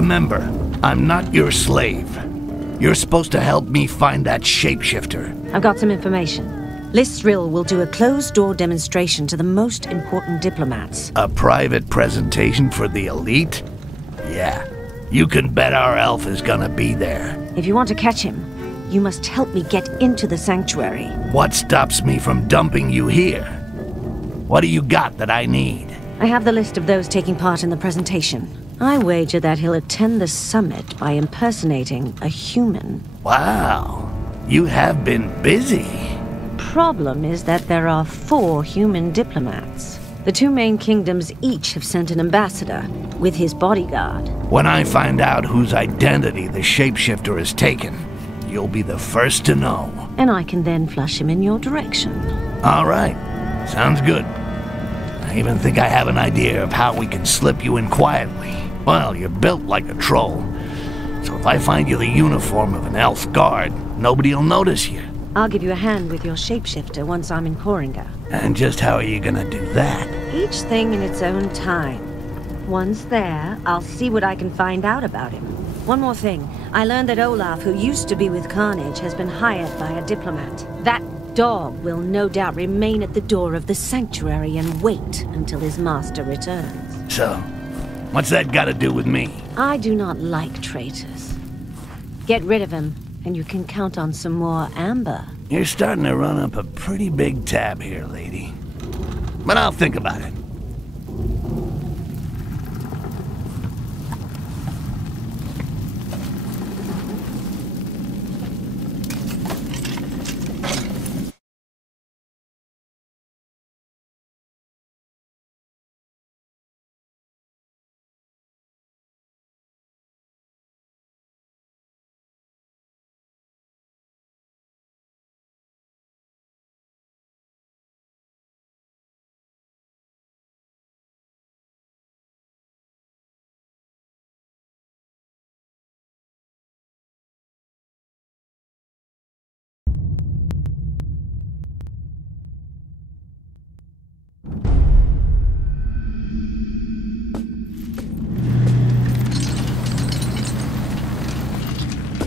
Remember, I'm not your slave. You're supposed to help me find that shapeshifter. I've got some information. Lysrill will do a closed-door demonstration to the most important diplomats. A private presentation for the elite? Yeah, you can bet our elf is gonna be there. If you want to catch him, you must help me get into the sanctuary. What stops me from dumping you here? What do you got that I need? I have the list of those taking part in the presentation. I wager that he'll attend the summit by impersonating a human. Wow, you have been busy. Problem is that there are 4 human diplomats. The 2 main kingdoms each have sent an ambassador with his bodyguard. When I find out whose identity the shapeshifter has taken, you'll be the first to know. And I can then flush him in your direction. All right, sounds good. I even think I have an idea of how we can slip you in quietly. Well, you're built like a troll, so if I find you the uniform of an elf guard, nobody'll notice you. I'll give you a hand with your shapeshifter once I'm in Koringa. And just how are you gonna do that? Each thing in its own time. Once there, I'll see what I can find out about him. One more thing. I learned that Olaf, who used to be with Carnage, has been hired by a diplomat. That dog will no doubt remain at the door of the sanctuary and wait until his master returns. So, what's that got to do with me? I do not like traitors. Get rid of him, and you can count on some more amber. You're starting to run up a pretty big tab here, lady. But I'll think about it.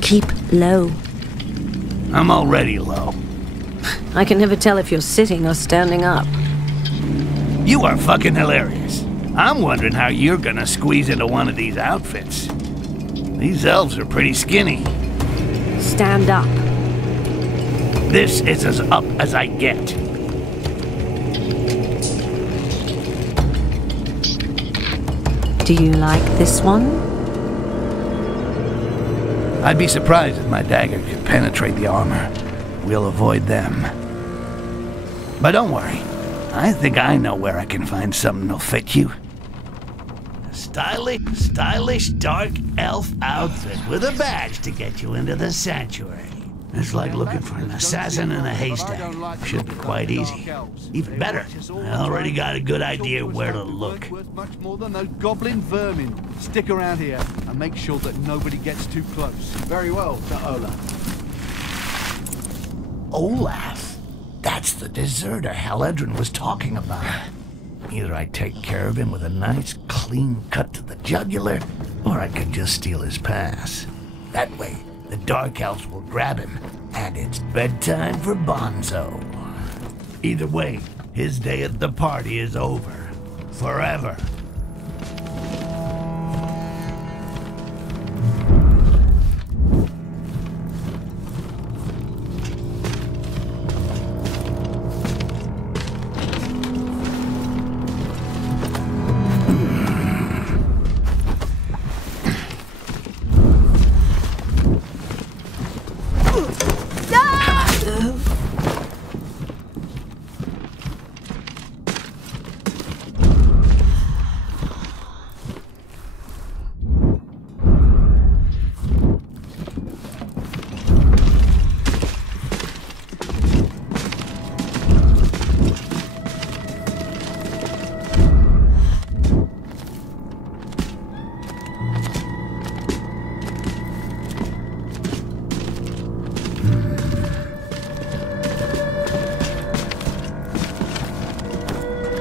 Keep low. I'm already low. I can never tell if you're sitting or standing up. You are fucking hilarious. I'm wondering how you're gonna squeeze into one of these outfits. These elves are pretty skinny. Stand up. This is as up as I get. Do you like this one? I'd be surprised if my dagger could penetrate the armor. We'll avoid them. But don't worry. I think I know where I can find something that'll fit you. A stylish dark elf outfit with a badge to get you into the sanctuary. It's like looking for an assassin in a haystack. Should be quite easy. Even better, I already got a good idea where to look. Much more than those goblin vermin. Stick around here and make sure that nobody gets too close. Very well, Sir Olaf. Olaf? That's the deserter Haledrin was talking about. Either I take care of him with a nice, clean cut to the jugular, or I could just steal his pass. That way, the Dark Elves will grab him, and it's bedtime for Bonzo. Either way, his day at the party is over. Forever.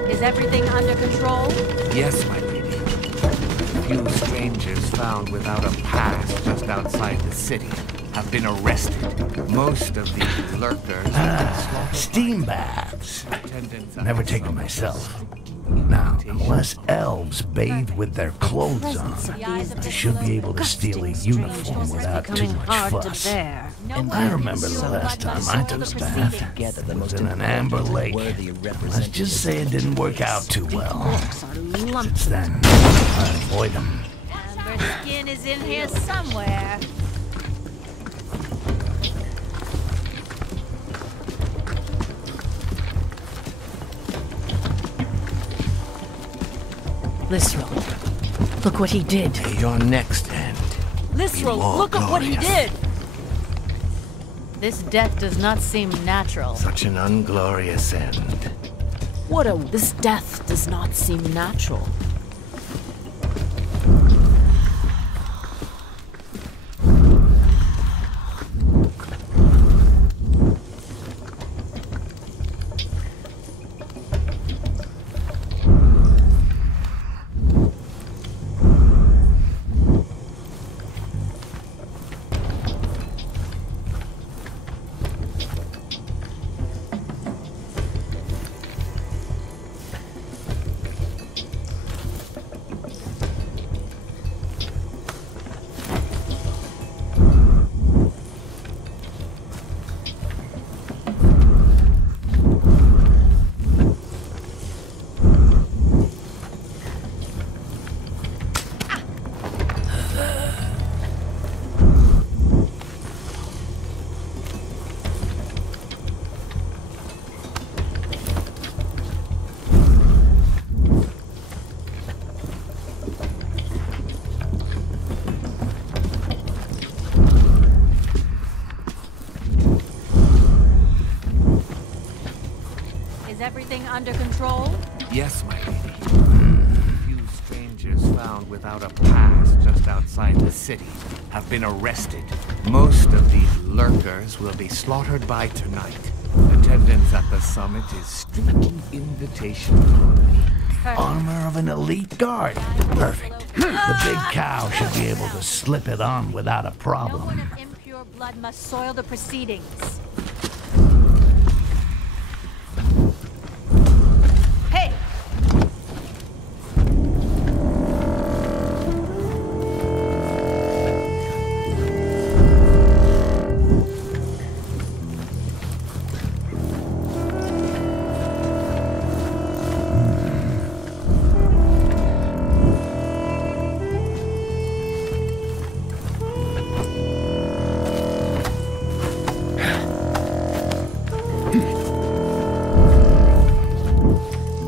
Is everything under control? Yes, my lady. If few strangers found without a pass just outside the city have been arrested. Most of the lurkers Steam baths. attendants at Never the taken summit. myself. Now, unless elves bathe with their clothes on, I should be able to steal a uniform without too much fuss. I remember the last time I took a bath. It was in an amber lake. Let's just say it didn't work out too well. Since then, I avoid them. Amber skin is in here somewhere. Lysral, look what he did. Your next end. Lysral, look at what he did. This death does not seem natural. Such an unglorious end. This death does not seem natural. Everything under control? Yes, my lady. Few strangers found without a pass just outside the city have been arrested. Most of these lurkers will be slaughtered by tonight. Attendance at the summit is strictly invitation only. Armor of an elite guard. Perfect. The big cow should be able to slip it on without a No one problem. of impure blood must soil the proceedings. Hey!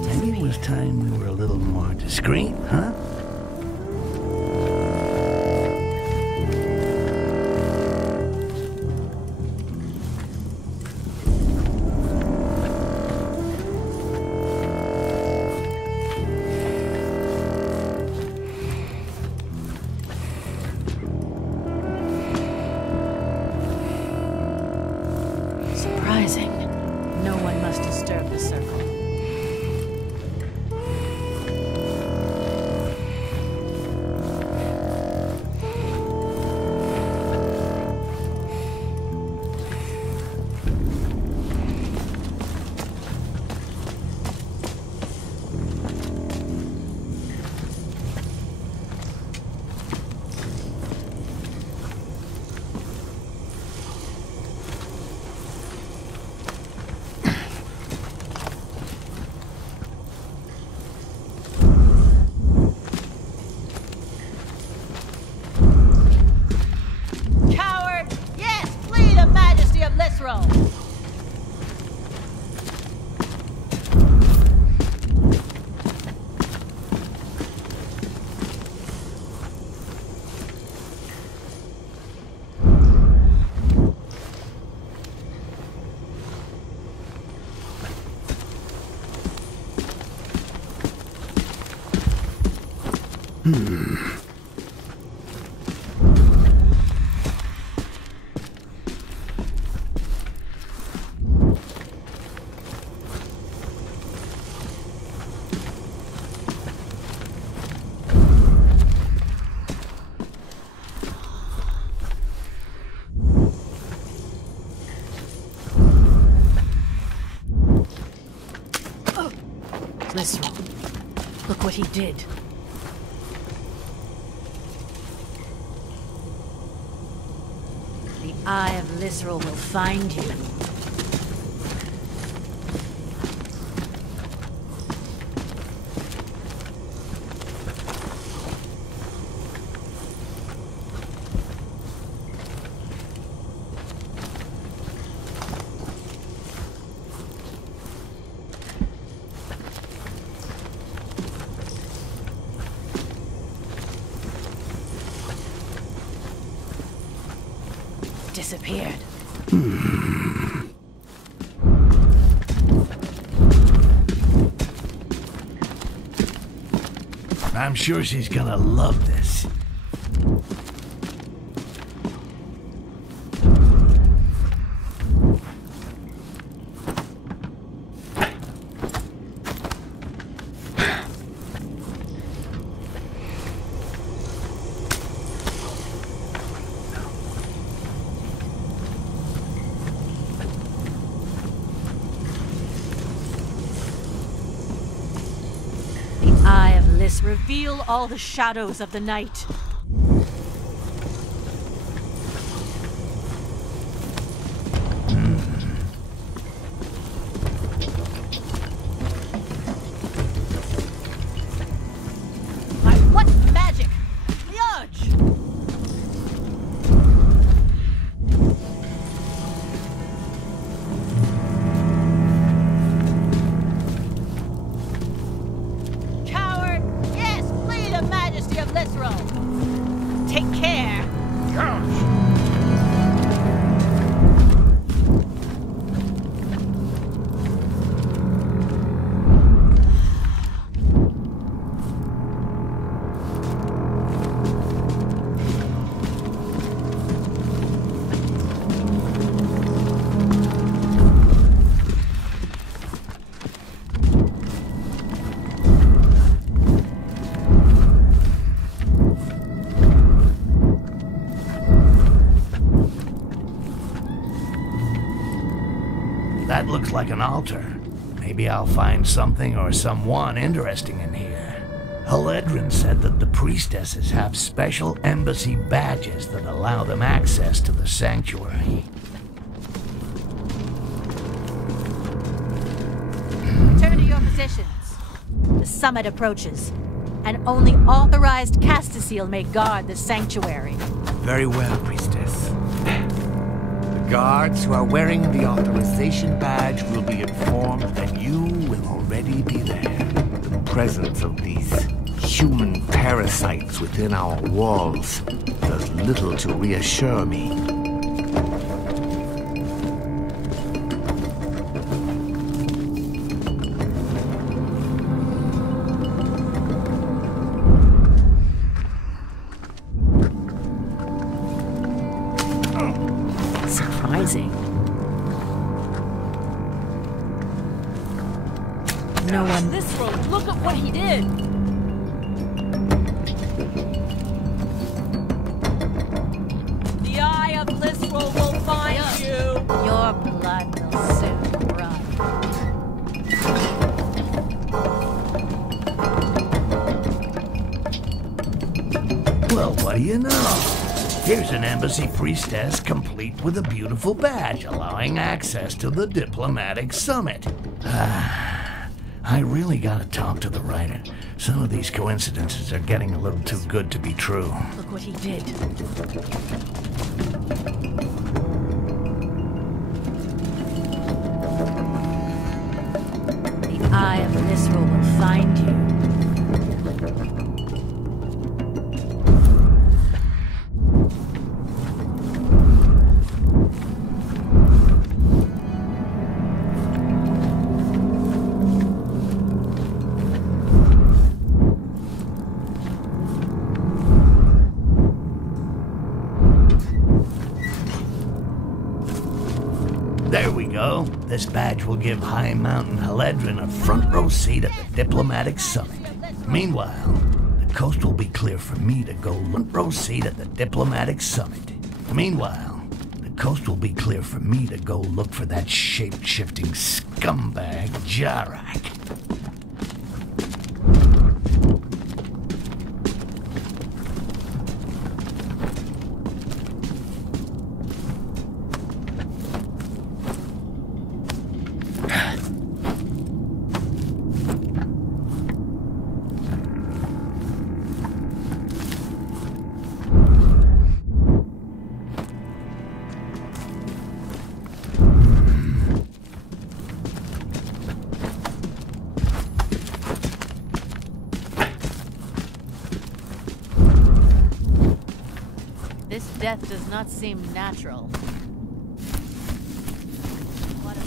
Maybe it was time we were a little more discreet, huh? Surprising. No one must disturb the circle. Coward! Yes, flee the majesty of Lysral! Lysral. Look what he did. The Eye of Lysral will find you. Disappeared. I'm sure she's gonna love this. Reveal all the shadows of the night. What magic? Huge! Take care. That looks like an altar. Maybe I'll find something or someone interesting in here. Haledrin said that the priestesses have special embassy badges that allow them access to the sanctuary. Return to your positions. The summit approaches, and only authorized Castaseal may guard the sanctuary. Very well, priestess. The guards who are wearing the authorization badge will be informed that you will already be there. The presence of these human parasites within our walls does little to reassure me. Surprising. No one. This road, look at what he did. The Eye of Lysral will find you. Your blood will soon run. Well, what do you know? Here's an embassy priestess complete with a beautiful badge allowing access to the diplomatic summit. I really gotta talk to the writer. Some of these coincidences are getting a little too good to be true. Look what he did. The Eye of Lysral will find you. There we go. This badge will give High Mountain Haledrin a front row seat at the diplomatic summit. Meanwhile, the coast will be clear for me to go front row seat at the diplomatic summit. Meanwhile, the coast will be clear for me to go look for that shape-shifting scumbag Jarak. death does not seem natural. What a...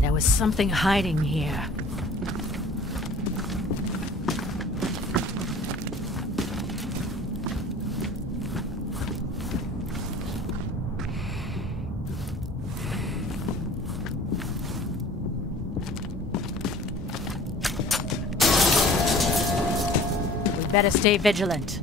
There was something hiding here. Better stay vigilant.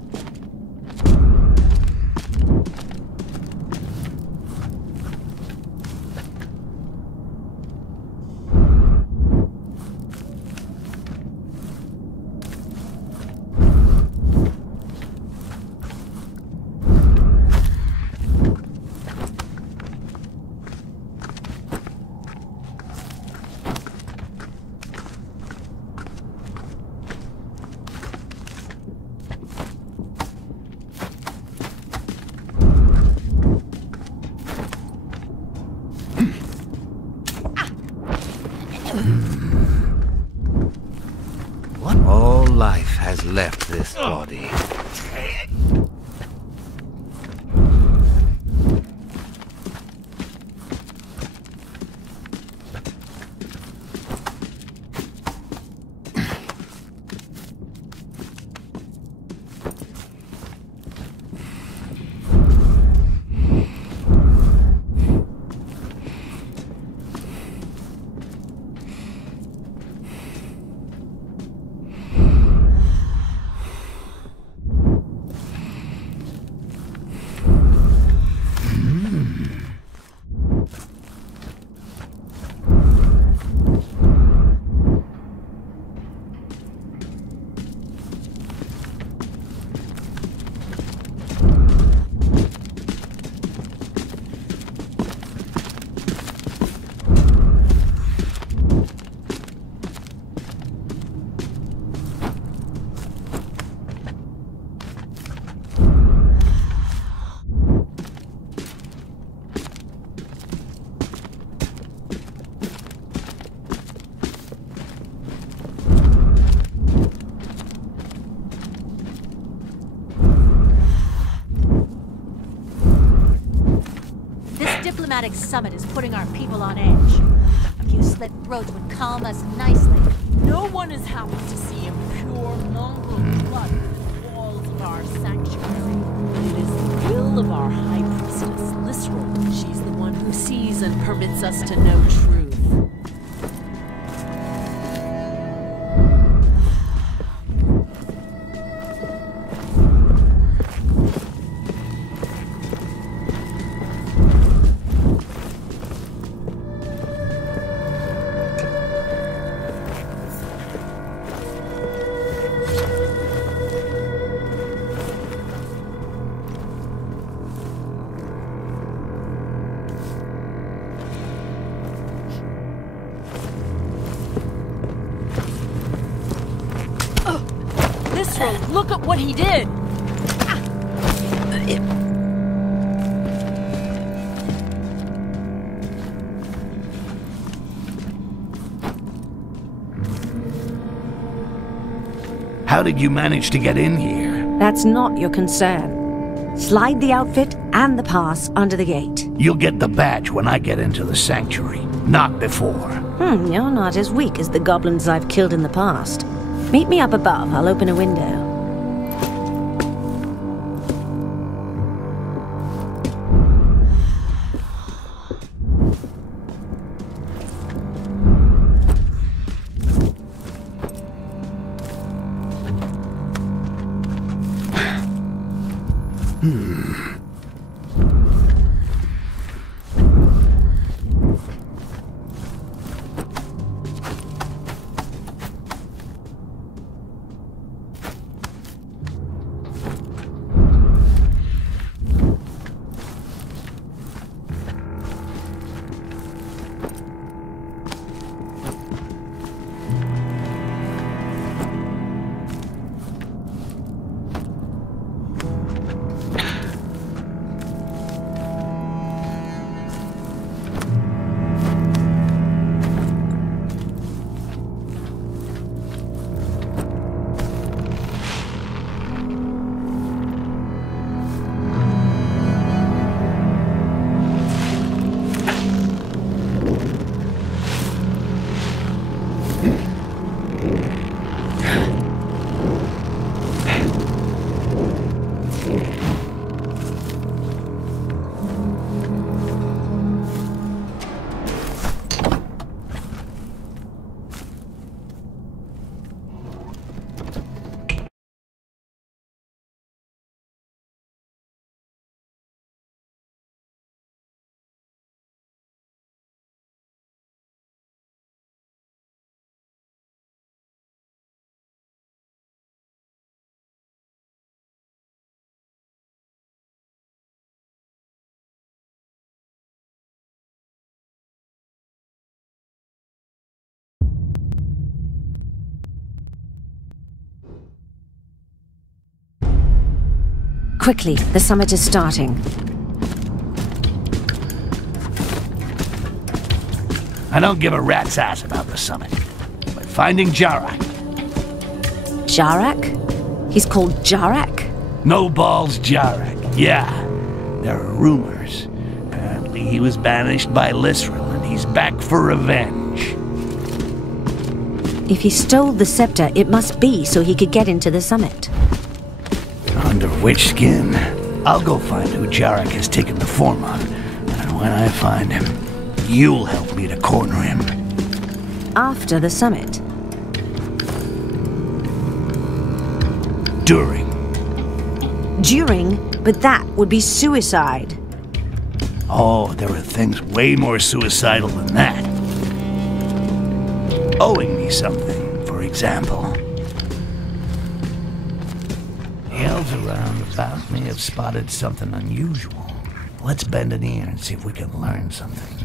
All life has left this body. diplomatic summit is putting our people on edge. A few slit throats would calm us nicely. No one is happy to see impure mongrel blood within the walls of our sanctuary. But it is the will of our High Priestess, Lysral. She's the one who sees and permits us to know truth. Look at what he did! How did you manage to get in here? That's not your concern. Slide the outfit and the pass under the gate. You'll get the badge when I get into the sanctuary, not before. You're not as weak as the goblins I've killed in the past. Meet me up above. I'll open a window. Quickly, the summit is starting. I don't give a rat's ass about the summit. But finding Jarak. Jarak? He's called Jarak? No balls Jarak. Yeah. There are rumors. Apparently he was banished by Lisrel and he's back for revenge. If he stole the scepter, it must be so he could get into the summit. Under which skin? I'll go find who Jarak has taken the form of. And when I find him, you'll help me to corner him. After the summit? During. During? But that would be suicide. Oh, there are things way more suicidal than that. Owing me something, for example. The elves around about me have spotted something unusual. Let's bend an ear and see if we can learn something.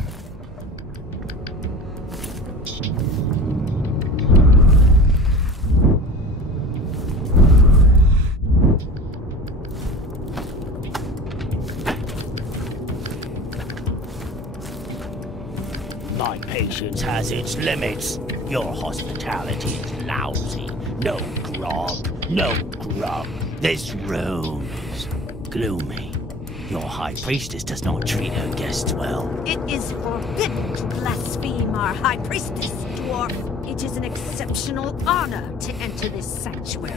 My patience has its limits. Your hospitality is lousy. No grog, no grub. This room is gloomy. Your high priestess does not treat her guests well. It is forbidden to blaspheme our high priestess, dwarf. It is an exceptional honor to enter this sanctuary.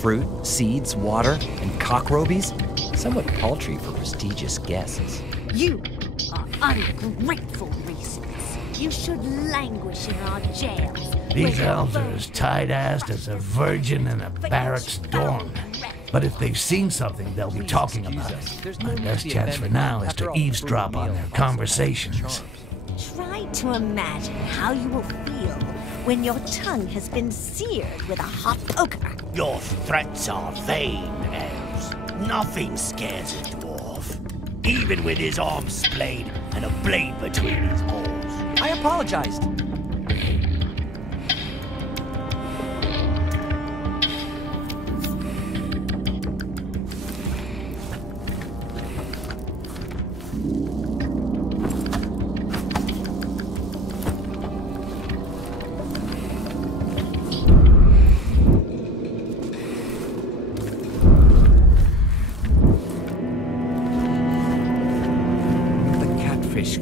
Fruit, seeds, water, and cockrobies? Somewhat paltry for prestigious guests. You are ungrateful races. You should languish in our jails. These elves are as tight-assed as a virgin in a barracks dorm. But if they've seen something, they'll be talking about it. My best chance for now is to eavesdrop on their conversations. Try to imagine how you will feel when your tongue has been seared with a hot poker. Your threats are vain, elves. Nothing scares a dwarf. Even with his arms splayed and a blade between his balls. I apologized.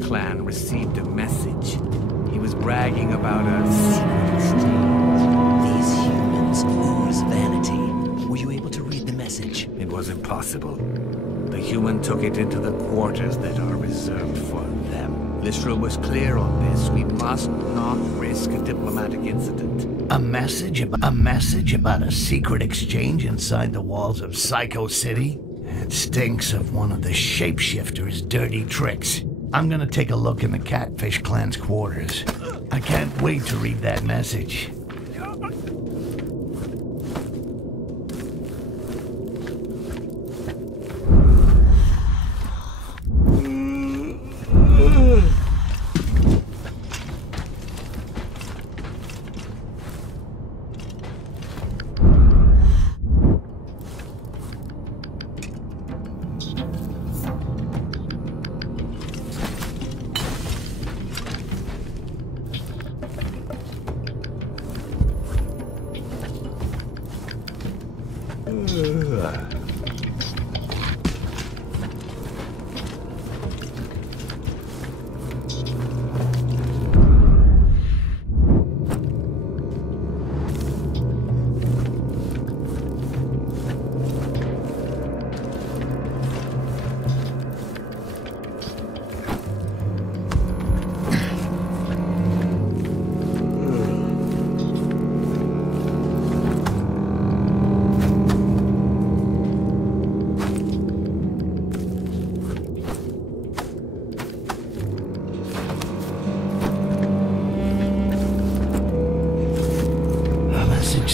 Clan received a message. He was bragging about a secret exchange. These humans ooze vanity. Were you able to read the message? It was impossible. The human took it into the quarters that are reserved for them. Lisrel was clear on this. We must not risk a diplomatic incident. A message about a secret exchange inside the walls of Psycho City? It stinks of one of the shapeshifter's dirty tricks. I'm gonna take a look in the Catfish Clan's quarters. I can't wait to read that message.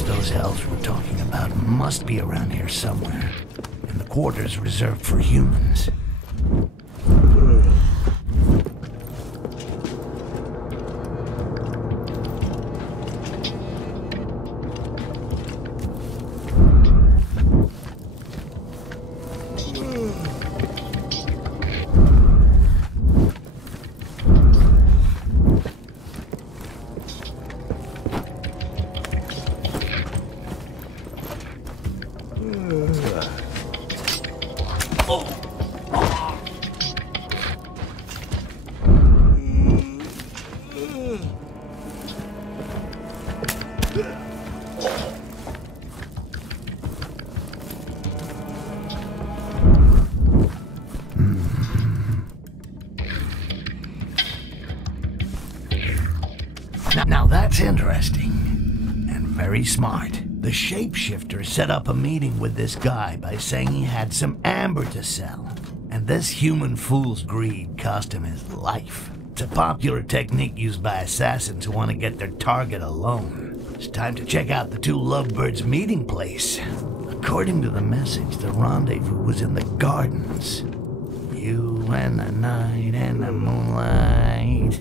Those elves were talking about must be around here somewhere, in the quarters reserved for humans. Now that's interesting. And very smart. The shapeshifter set up a meeting with this guy by saying he had some amber to sell. And this human fool's greed cost him his life. It's a popular technique used by assassins who want to get their target alone. It's time to check out the two lovebirds' meeting place. According to the message, the rendezvous was in the gardens. You and the night and the moonlight.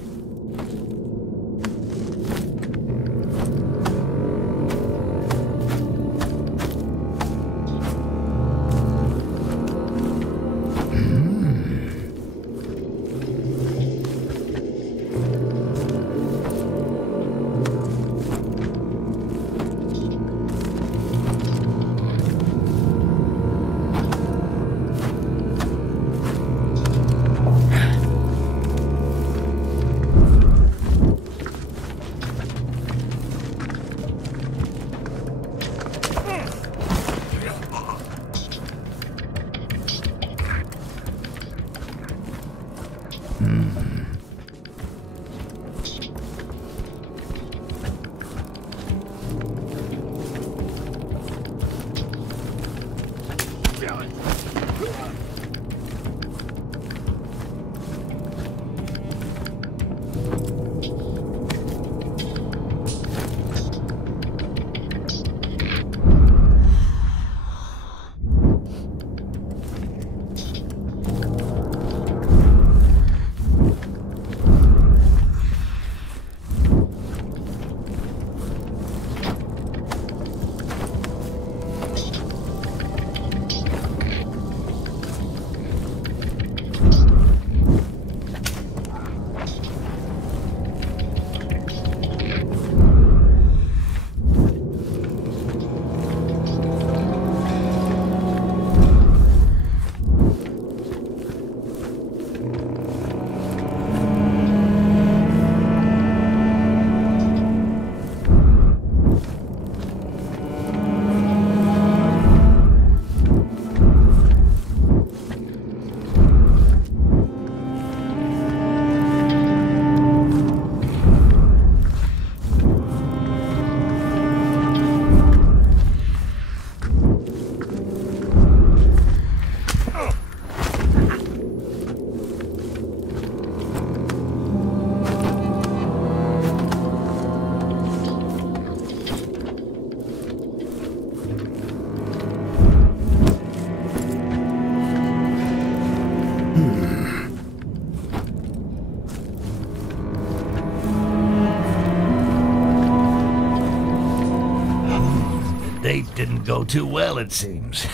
Date didn't go too well, it seems.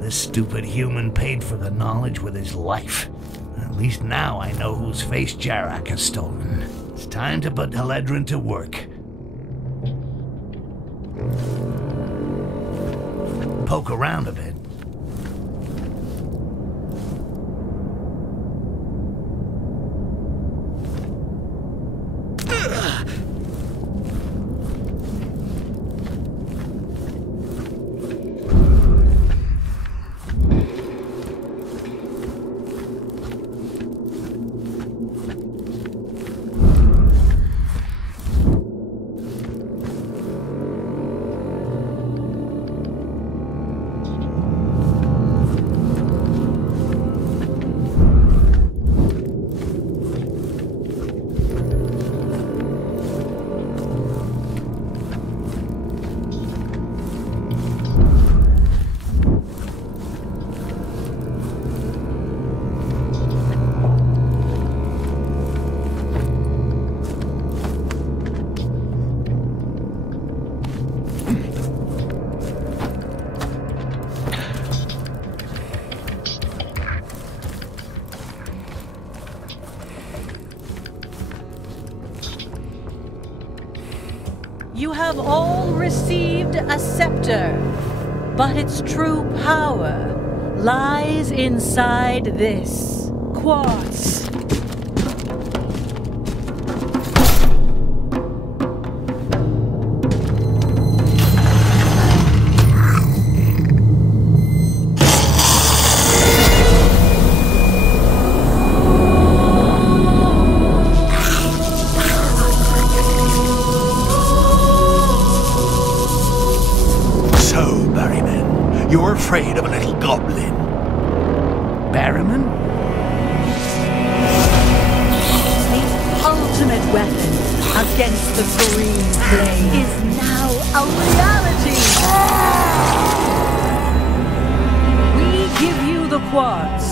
This stupid human paid for the knowledge with his life. At least now I know whose face Jarak has stolen. It's time to put Haledrin to work. Poke around a bit. You have all received a scepter, but its true power lies inside this quartz. afraid of a little goblin. Barrowman? The ultimate weapon against the green flame is now a reality! We give you the quartz.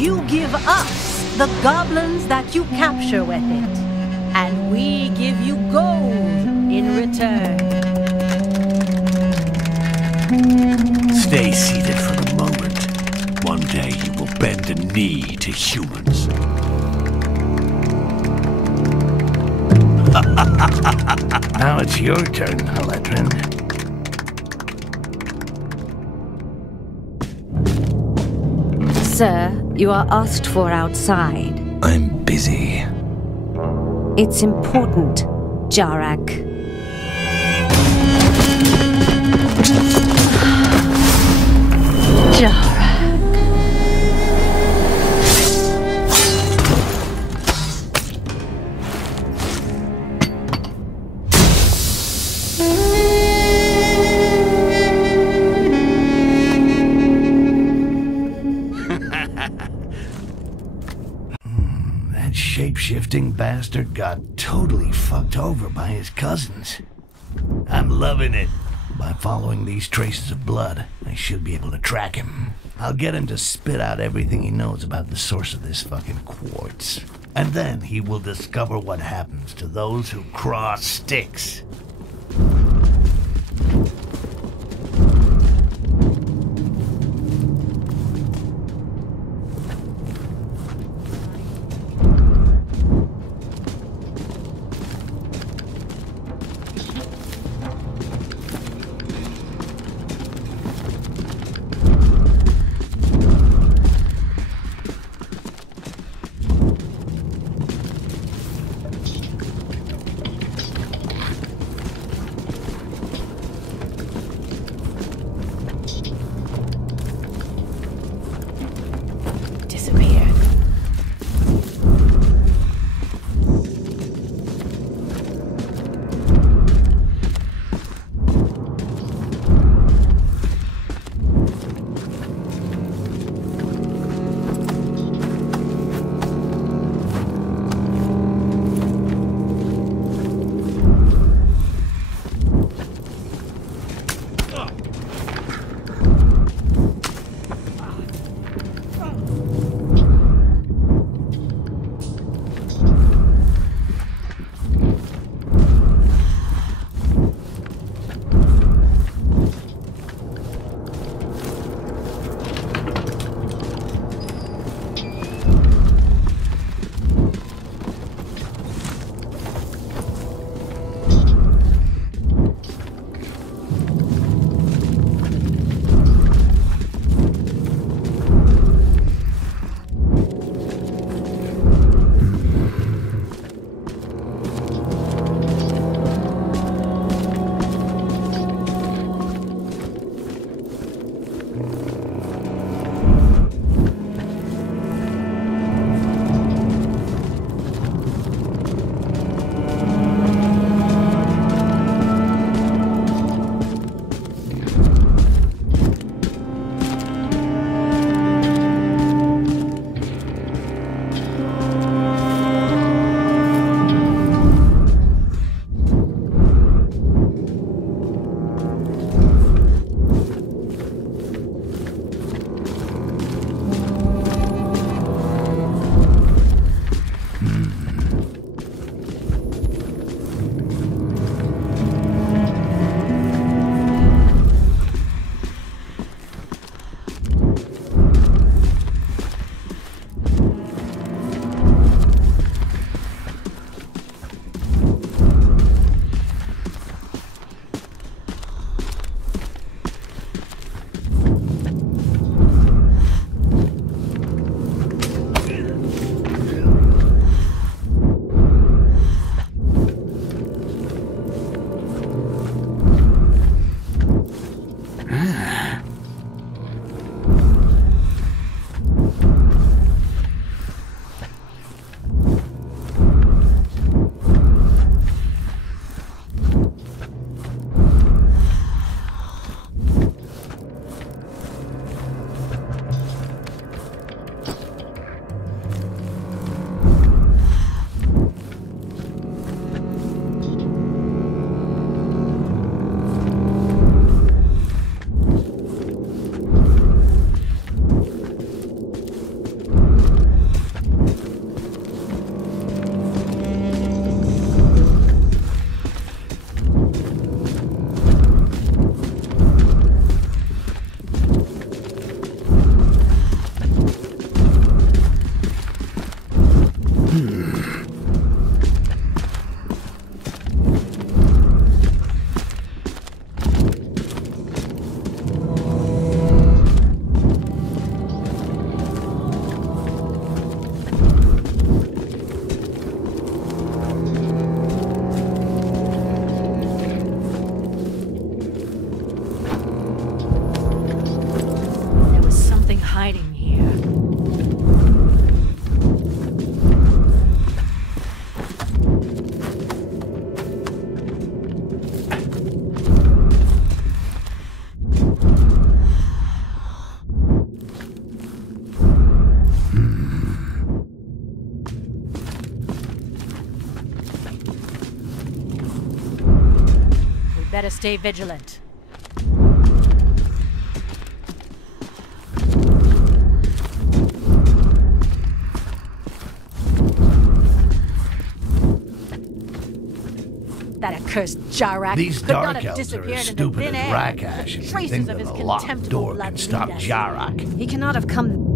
You give us the goblins that you capture with it. And we give you gold in return. Stay seated for a moment. One day you will bend a knee to humans. Now it's your turn, Haledrin. Sir, you are asked for outside. I'm busy. It's important, Jarak. Jarak. That shape-shifting bastard got totally fucked over by his cousins. I'm loving it. By following these traces of blood, I should be able to track him. I'll get him to spit out everything he knows about the source of this fucking quartz. And then he will discover what happens to those who cross Styx. Better stay vigilant. That accursed Jarak These could not dark have elves are disappeared as into stupid thin as air. Rakash if they Traces think of that his a locked contemptible door blood can stop lead us. Jarak. He cannot have come...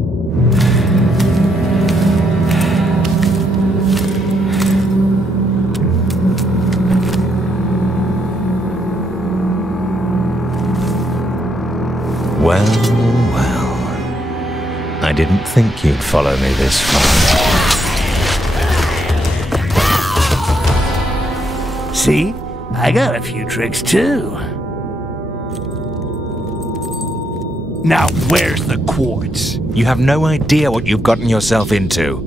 Well, well. I didn't think you'd follow me this far. See? I got a few tricks too. Now, where's the quartz? You have no idea what you've gotten yourself into.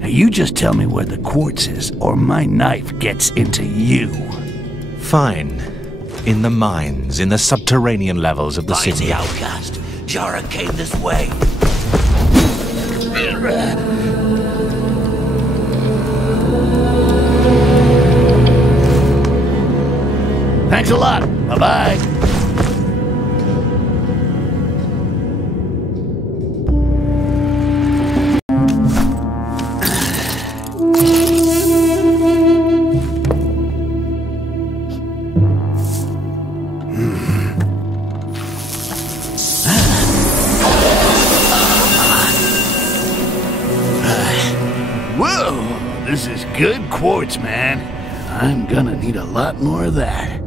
Now, you just tell me where the quartz is, or my knife gets into you. Fine. In the mines, in the subterranean levels of the Find city. the outcast. Jarak came this way. Thanks a lot. Bye-bye. Whoa, this is good quartz, man. I'm gonna need a lot more of that.